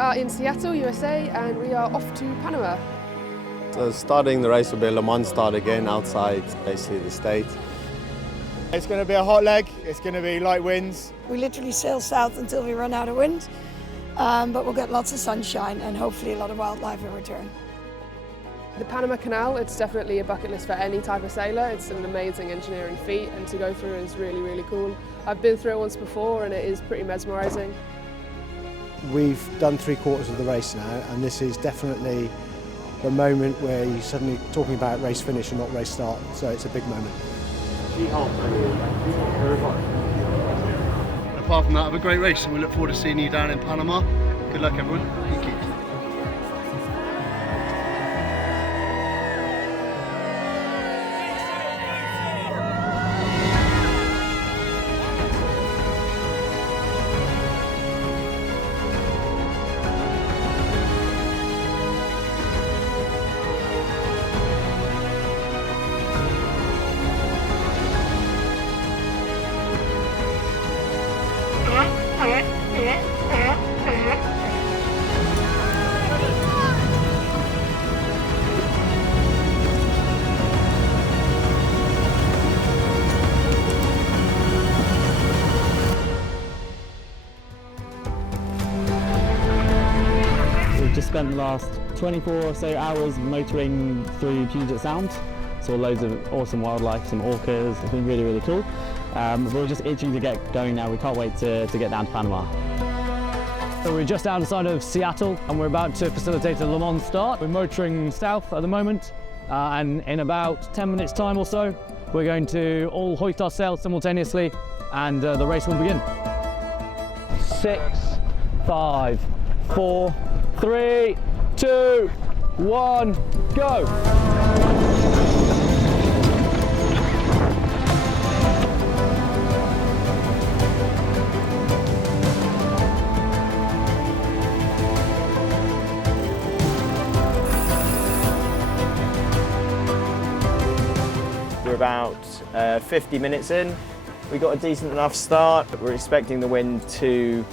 are in Seattle, USA, and we are off to Panama. So starting the race will be a Le Mans start again outside basically the state. It's going to be a hot leg, it's going to be light winds. We literally sail south until we run out of wind, but we'll get lots of sunshine and hopefully a lot of wildlife in return. The Panama Canal, it's definitely a bucket list for any type of sailor. It's an amazing engineering feat, and to go through is really, really cool. I've been through it once before and it is pretty mesmerising. We've done 3/4 of the race now, and this is definitely the moment where you're suddenly talking about race finish and not race start, so it's a big moment. Apart from that, have a great race, and we look forward to seeing you down in Panama. Good luck, everyone. Thank you. We've just spent the last 24 or so hours motoring through Puget Sound. Saw loads of awesome wildlife, some orcas. It's been really, really cool. We're just itching to get going now. We can't wait to get down to Panama. So we're just outside of Seattle and we're about to facilitate a Le Mans start. We're motoring south at the moment, and in about 10 minutes time or so, we're going to all hoist our sails simultaneously and the race will begin. 6, 5, 4, 3, 2, 1, go! We're about 50 minutes in. We got a decent enough start. We're expecting the wind to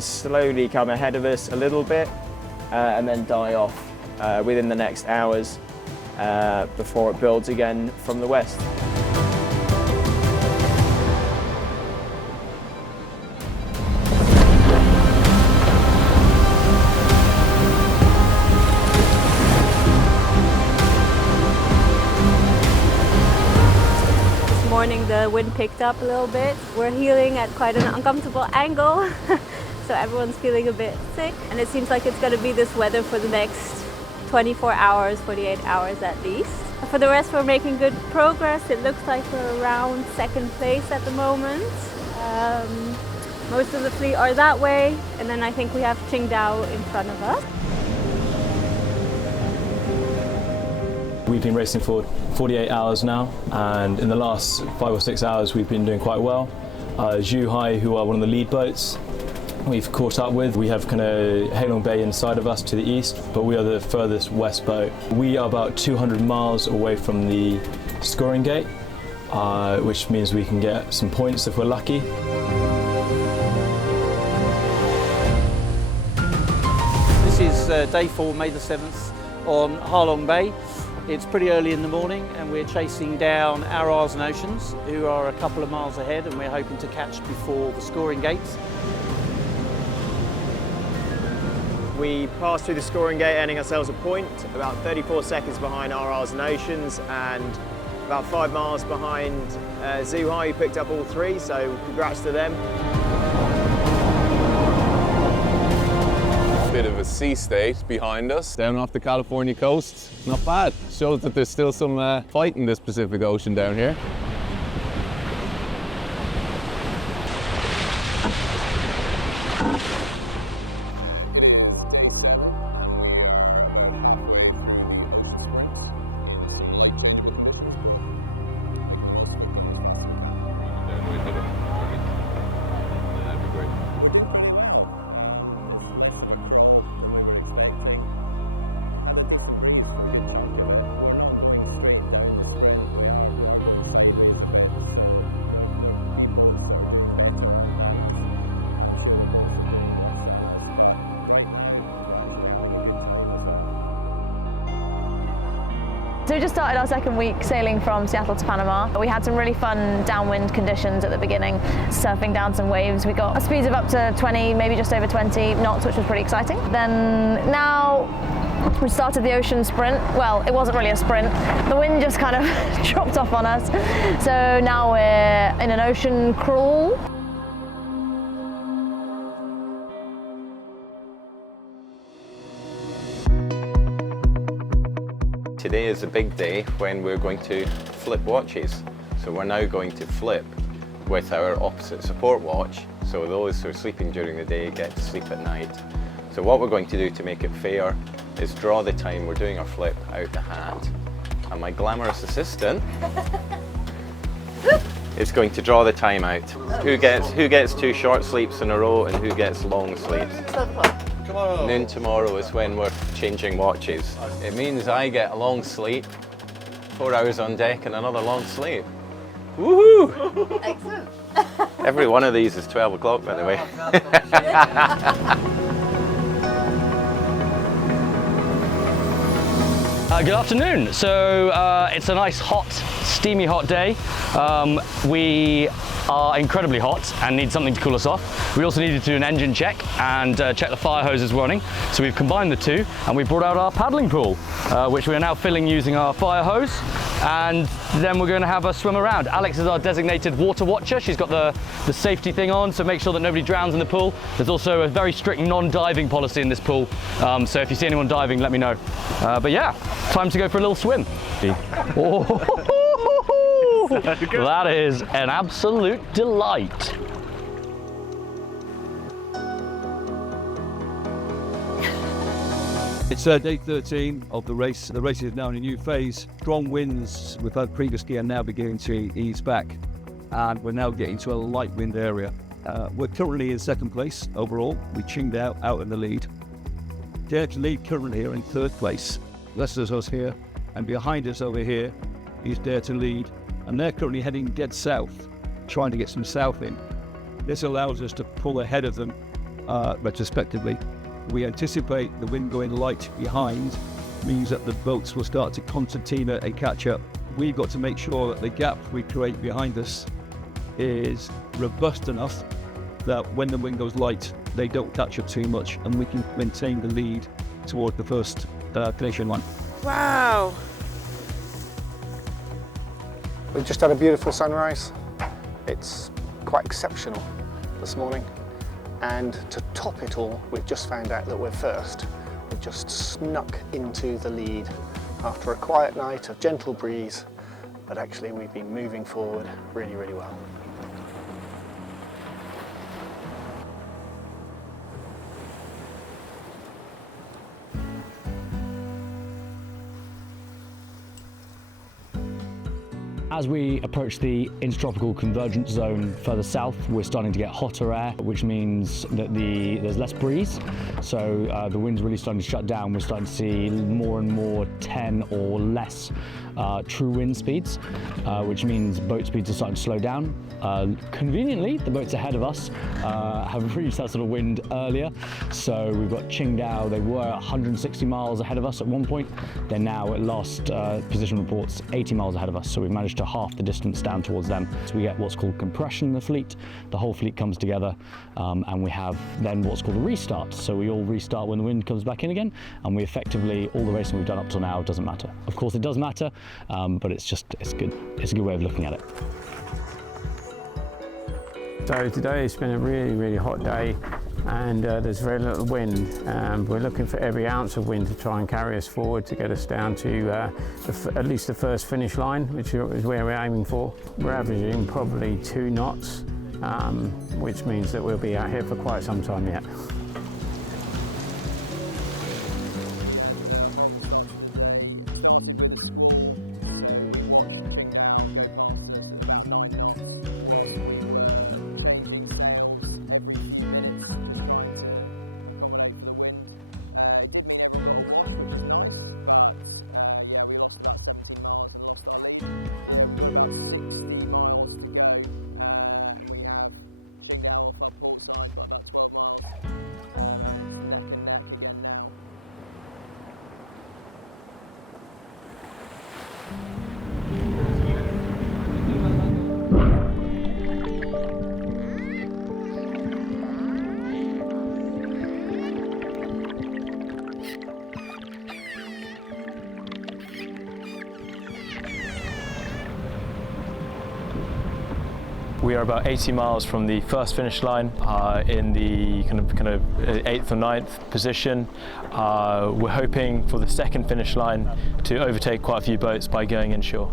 slowly come ahead of us a little bit and then die off within the next hours before it builds again from the west. This morning the wind picked up a little bit. We're heeling at quite an uncomfortable angle. So everyone's feeling a bit sick, and it seems like it's going to be this weather for the next 24 hours, 48 hours at least. For the rest, we're making good progress. It looks like we're around second place at the moment. Most of the fleet are that way, and then I think we have Qingdao in front of us. We've been racing for 48 hours now, and in the last 5 or 6 hours we've been doing quite well. Zhuhai, who are one of the lead boats, we've caught up with. We have kind of Helming Bay inside of us to the east, but we are the furthest west boat. We are about 200 miles away from the scoring gate, which means we can get some points if we're lucky. This is day 4, May the 7th, on Halong Bay. It's pretty early in the morning and we're chasing down Aras and Oceans, who are a couple of miles ahead, and we're hoping to catch before the scoring gates. We passed through the scoring gate, earning ourselves a point, about 34 seconds behind Aras and Oceans, and about 5 miles behind Zhuhai, who picked up all 3, so congrats to them. Bit of a sea state behind us, down off the California coast. Not bad. Shows that there's still some fight in this Pacific Ocean down here. So we just started our second week sailing from Seattle to Panama. We had some really fun downwind conditions at the beginning, surfing down some waves. We got speeds of up to 20, maybe just over 20 knots, which was pretty exciting. Then now we started the ocean sprint. Well, it wasn't really a sprint. The wind just kind of dropped off on us. So now we're in an ocean crawl. Today is a big day when we're going to flip watches. So we're now going to flip with our opposite support watch. So those who are sleeping during the day get to sleep at night. So what we're going to do to make it fair is draw the time we're doing our flip out the hat. And my glamorous assistant is going to draw the time out. Who gets 2 short sleeps in a row and who gets long sleeps? Tomorrow. Noon tomorrow is when we're changing watches. It means I get a long sleep, 4 hours on deck and another long sleep. Woohoo! Excellent. Every one of these is 12 o'clock, by the way. Good afternoon. So it's a nice hot, steamy hot day. We are incredibly hot and need something to cool us off. We also needed to do an engine check and check the fire hoses running. So we've combined the two and we brought out our paddling pool, which we are now filling using our fire hose. And then we're going to have a swim around. Alex is our designated water watcher. She's got the safety thing on, so make sure that nobody drowns in the pool. There's also a very strict non-diving policy in this pool. So if you see anyone diving, let me know. But yeah, time to go for a little swim. That is an absolute delight. It's day 13 of the race. The race is now in a new phase. Strong winds we've had previously are now beginning to ease back, and we're now getting to a light wind area. We're currently in second place overall. We chinged out in the lead. Dare to lead currently here in third place. Leicester's us here, and behind us over here is Dare to lead, and they're currently heading dead south, trying to get some south in. This allows us to pull ahead of them retrospectively. We anticipate the wind going light behind means that the boats will start to concertina and catch up. We've got to make sure that the gap we create behind us is robust enough that when the wind goes light, they don't catch up too much and we can maintain the lead toward the first finishing line. Wow. We've just had a beautiful sunrise. It's quite exceptional this morning. And to top it all, we've just found out that we're first. We've just snuck into the lead after a quiet night of gentle breeze, but actually we've been moving forward really, really well. As we approach the intertropical convergence zone further south, we're starting to get hotter air, which means that there's less breeze. So the wind's really starting to shut down. We're starting to see more and more 10 or less true wind speeds, which means boat speeds are starting to slow down. Conveniently, the boats ahead of us have reached that sort of wind earlier. So we've got Qingdao. They were 160 miles ahead of us at one point. They're now, at last position reports, 80 miles ahead of us. So we've managed to half the distance down towards them. So we get what's called compression in the fleet. The whole fleet comes together and we have then what's called a restart. So we all restart when the wind comes back in again, and we effectively, all the racing we've done up till now doesn't matter. Of course it does matter, but it's good. It's a good way of looking at it. So today it's been a really, really hot day, and there's very little wind. We're looking for every ounce of wind to try and carry us forward to get us down to at least the first finish line, which is where we're aiming for. We're averaging probably 2 knots, which means that we'll be out here for quite some time yet. We are about 80 miles from the first finish line, in the kind of 8th or 9th position. We're hoping for the second finish line to overtake quite a few boats by going inshore.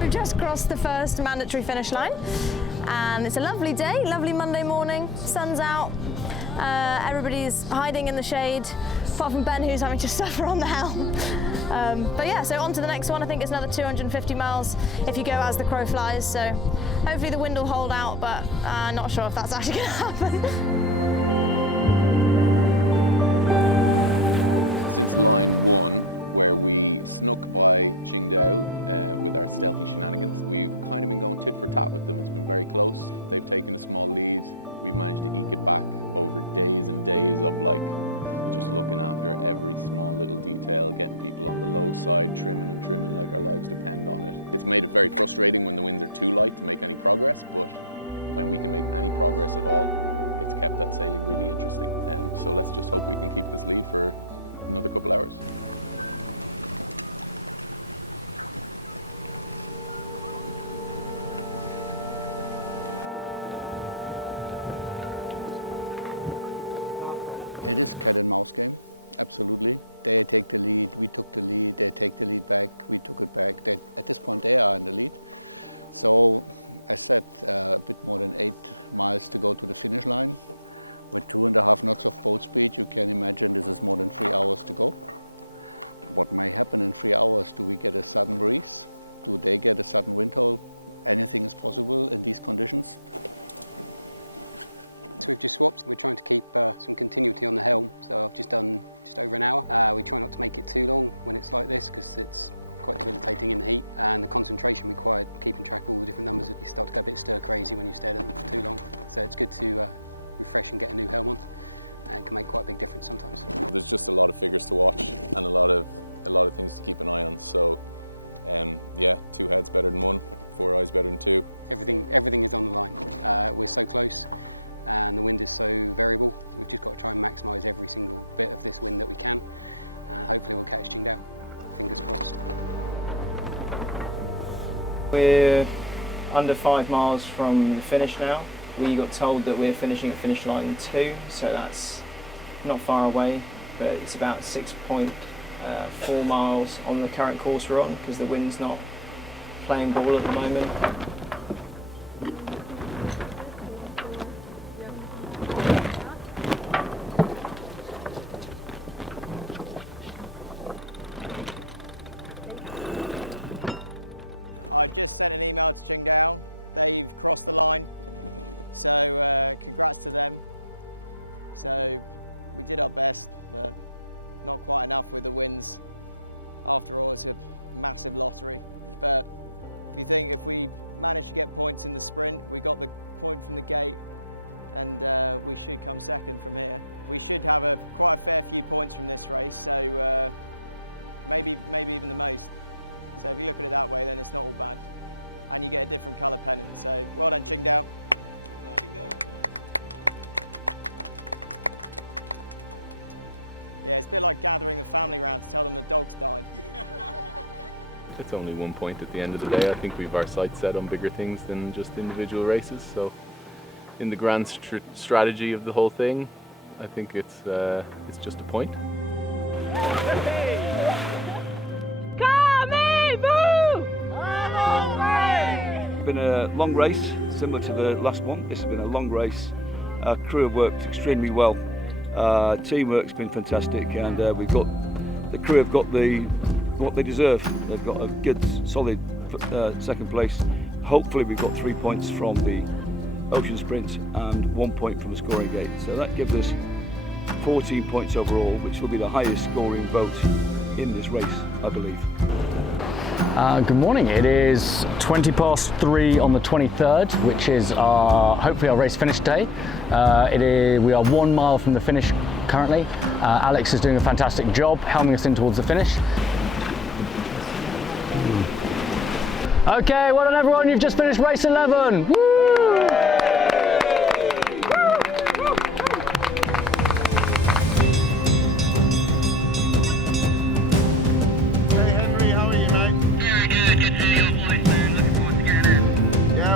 We've just crossed the first mandatory finish line, and it's a lovely day, lovely Monday morning, sun's out, everybody's hiding in the shade, apart from Ben who's having to suffer on the helm. But yeah, so on to the next one. I think it's another 250 miles if you go as the crow flies, so hopefully the wind will hold out, but not sure if that's actually going to happen. We're under 5 miles from the finish now. We got told that we're finishing at finish line 2, so that's not far away, but it's about 6.4 miles on the current course we're on because the wind's not playing ball at the moment. It's only 1 point at the end of the day. I think we've our sights set on bigger things than just individual races. So in the grand strategy of the whole thing, I think it's just a point. It's been a long race, similar to the last one. This has been a long race. Our crew have worked extremely well. Teamwork's been fantastic, and the crew have got what they deserve. They've got a good, solid second place. Hopefully we've got 3 points from the ocean sprint and 1 point from the scoring gate. So that gives us 14 points overall, which will be the highest scoring vote in this race, I believe. Good morning. It is 3:20 on the 23rd, which is hopefully our race finish day. We are 1 mile from the finish currently. Alex is doing a fantastic job helming us in towards the finish. Okay, well done everyone, you've just finished race 11. Woo!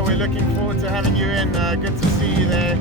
We're looking forward to having you in. Good to see you there.